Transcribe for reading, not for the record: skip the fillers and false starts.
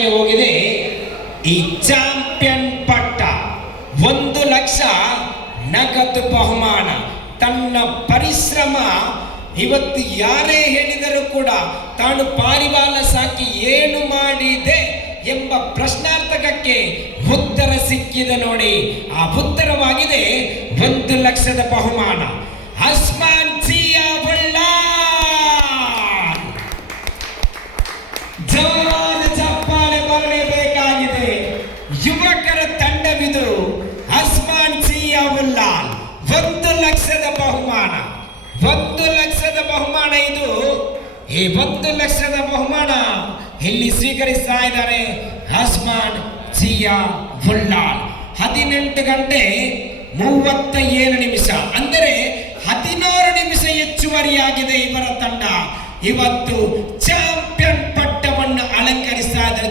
ಸ್ಥಾನಕ್ಕೆ ಹೋಗಿದೆ ಈ ಚಾಂಪಿಯನ್ ಪಟ್ಟ. 1,00,000 ನಗದು ಬಹುಮಾನ. ತನ್ನ ಪರಿಶ್ರಮ ಇವತ್ತು ಯಾರೇ ಹೇಳಿದರೂ ಕೂಡ ತಾನು ಪಾರಿವಾಳ ಸಾಕಿ ಏನು ಮಾಡಿದೆ ಎಂಬ ಪ್ರಶ್ನಾರ್ಥಕಕ್ಕೆ ಉತ್ತರ ಸಿಕ್ಕಿದೆ ನೋಡಿ. ಆ ಉತ್ತರವಾಗಿದೆ 1,00,000 ಬಹುಮಾನ. ಅಸ್ಮಾನ್ ಸಿಯಾ ಬಳ್ಳಾಲ್. ಜೋರಾದ ಚಪ್ಪಾಳೆ ಬರಲೇಬೇಕಾಗಿದೆ. ಯುವಕರ ತಂಡವಿದು. ಅಸ್ಮಾನ್ ಸಿಯಾ ಬಳ್ಳಾಲ್ 1,00,000 ಬಹುಮಾನ. 1,00,000 ಬಹುಮಾನ ಇದು. ಈ 1,00,000 ಬಹುಮಾನ ಇಲ್ಲಿ ಸ್ವೀಕರಿಸ್ತಾ ಇದ್ದಾರೆ ಅಸ್ಮಾನ್ ಸಿಯಾ ಬಳ್ಳಾಲ್. 18 ಗಂಟೆ 37 ನಿಮಿಷ, ಅಂದರೆ 16 ನಿಮಿಷ ಹೆಚ್ಚುವರಿಯಾಗಿದೆ ಇವರ ತಂಡ. ಇವತ್ತು ಚಾಂಪಿಯನ್ ಪಟ್ಟವನ್ನು ಅಲಂಕರಿಸ್ತಾ ಇದ್ದಾರೆ.